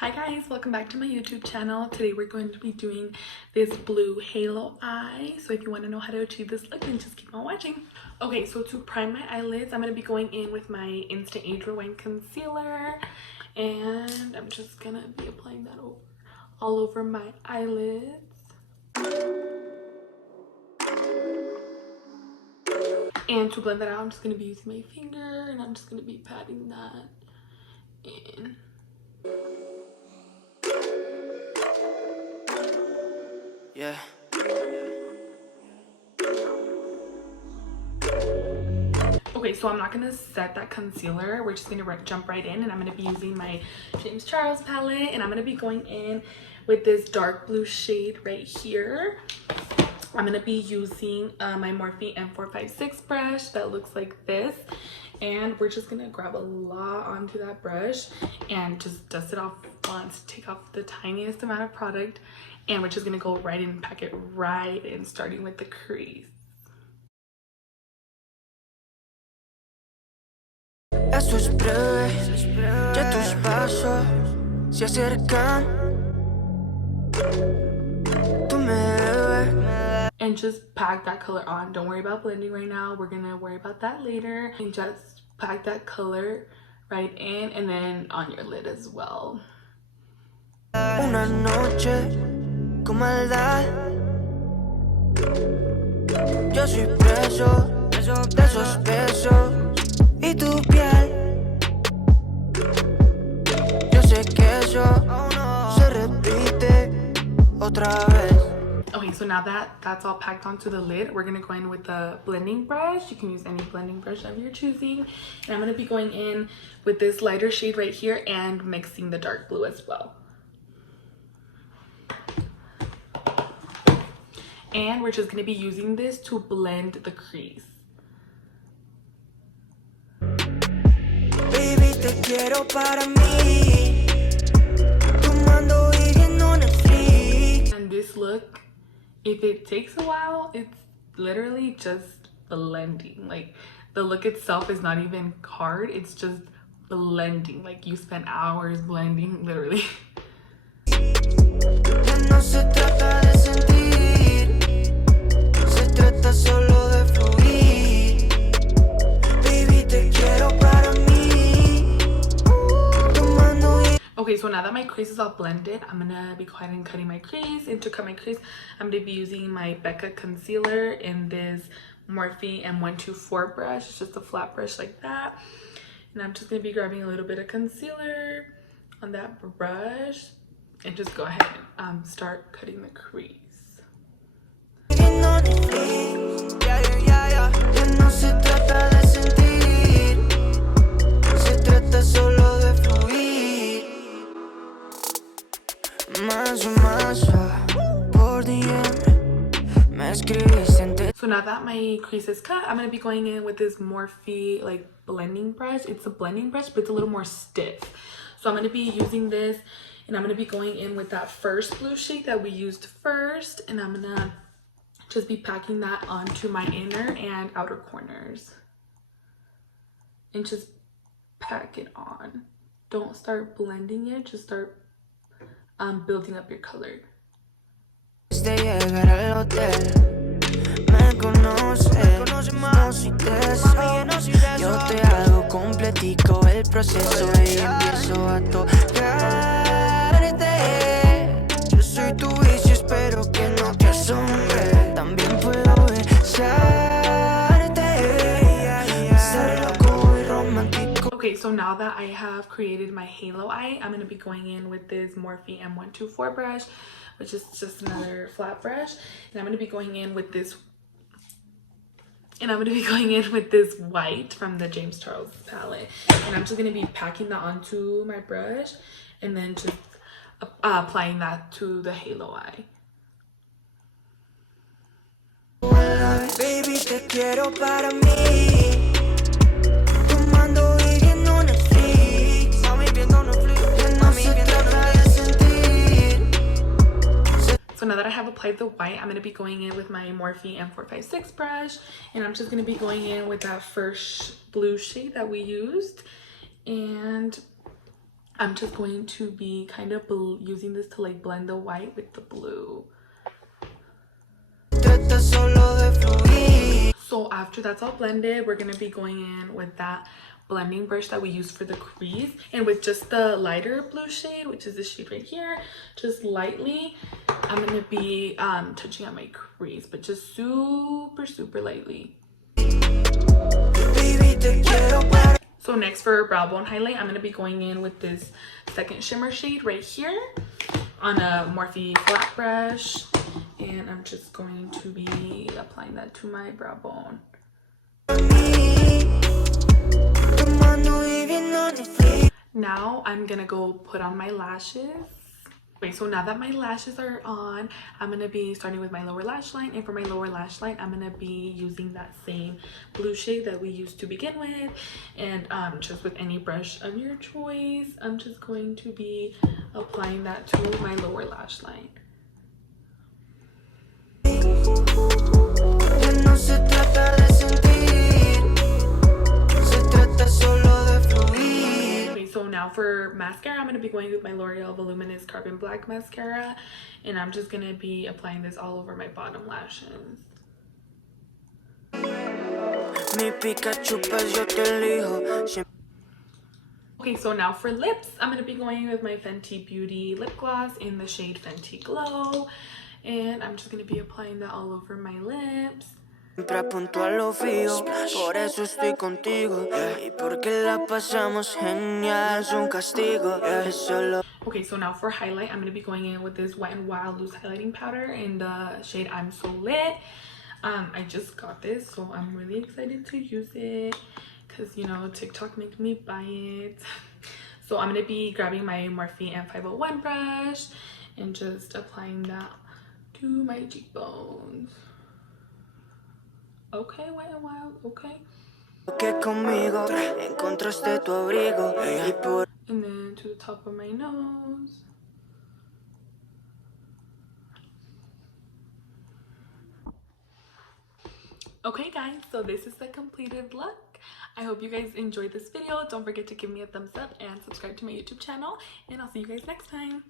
Hi guys, welcome back to my YouTube channel. Today we're going to be doing this blue halo eye. So if you want to know how to achieve this look, then just keep on watching. Okay, so to prime my eyelids, I'm going to be going in with my Instant Age Rewind Concealer. And I'm just going to be applying that all over my eyelids. And to blend that out, I'm just going to be using my finger and I'm just going to be patting that in. Yeah. Okay, so I'm not gonna set that concealer. We're just gonna jump right in, and I'm gonna be using my James Charles palette, and I'm gonna be going in with this dark blue shade right here. I'm gonna be using my Morphe M456 brush that looks like this, and we're just gonna grab a lot onto that brush and just dust it off once, take off the tiniest amount of product, and we're just gonna go right in and pack it right in, starting with the crease. Eso es breve, ya tus pasos se acercan. Tú me debes. And just pack that color on. Don't worry about blending right now. We're gonna worry about that later. And just pack that color right in and then on your lid as well. Una noche con maldad. Yo soy preso de esos besos y tu piel. Yo sé que eso se repite otra vez. Okay, so now that that's all packed onto the lid, we're gonna go in with the blending brush. You can use any blending brush of your choosing. And I'm gonna be going in with this lighter shade right here and mixing the dark blue as well. And we're just gonna be using this to blend the crease. Baby, te quiero para mí. Tomando y viendo Netflix. And this look, if it takes a while, it's literally just blending. Like, the look itself is not even hard, it's just blending. Like, you spent hours blending, literally. No se trata de sentir, se trata solo de fluir. Baby, te quiero para mí. Tomando y Okay, so now that my crease is all blended, I'm gonna be go ahead and cutting my crease. And to cut my crease, I'm gonna be using my Becca concealer in this Morphe M124 brush. It's just a flat brush like that. And I'm just gonna be grabbing a little bit of concealer on that brush and just go ahead and start cutting the crease. viendo Netflix. Ya no se trata de sentir, se trata solo de fluir. Más por DM me escribiste en So now that my crease is cut, I'm gonna be going in with this Morphe like blending brush. It's a blending brush, but it's a little more stiff. So I'm gonna be using this, and I'm gonna be going in with that first blue shade that we used first, and I'm gonna just be packing that onto my inner and outer corners. And just pack it on. Don't start blending it, just start building up your color. de llegar al hotel. Me conoces más si te eso. Yo te hago completico el proceso y empiezo a tocarte. Yo soy tu vicio, espero que no te asombre. También puedo besarte. Ser loco y romántico. Okay, so now that I have created my halo eye, I'm going to be going in with this Morphe M124 brush, which is just another flat brush. And I'm going to be going in with this, white from the James Charles palette. And I'm just going to be packing that onto my brush and then just applying that to the halo eye. Baby, te quiero para mí. Tomando y viendo Netflix. Mami, viendo Netflix. Ya no se trata de sentir. So now that I have applied the white, I'm going to be going in with my Morphe M456 brush. And I'm just going to be going in with that first blue shade that we used. And I'm just going to be kind of using this to like blend the white with the blue. So after that's all blended, we're going to be going in with that blending brush that we use for the crease, and with just the lighter blue shade, which is this shade right here, just lightly I'm going to be touching on my crease, but just super lightly. So next for brow bone highlight, I'm going to be going in with this second shimmer shade right here on a Morphe flat brush, and I'm just going to be applying that to my brow bone. Now I'm gonna go put on my lashes. Okay, so now that my lashes are on, I'm gonna be starting with my lower lash line, and for my lower lash line I'm gonna be using that same blue shade that we used to begin with, and just with any brush of your choice, I'm just going to be applying that to my lower lash line. So now for mascara, I'm going to be going with my L'Oreal Voluminous Carbon Black Mascara, and I'm just going to be applying this all over my bottom lashes. Okay, so now for lips, I'm going to be going with my Fenty Beauty lip gloss in the shade Fenty Glow, and I'm just going to be applying that all over my lips. Okay, so now for highlight, I'm going to be going in with this Wet n Wild loose highlighting powder in the shade I'm So Lit. I just got this, so I'm really excited to use it because, you know, TikTok made me buy it. So I'm going to be grabbing my Morphe M501 brush and just applying that to my cheekbones. Okay, Wet n Wild, okay. And then to the top of my nose. Okay guys, so this is the completed look. I hope you guys enjoyed this video. Don't forget to give me a thumbs up and subscribe to my YouTube channel, and I'll see you guys next time.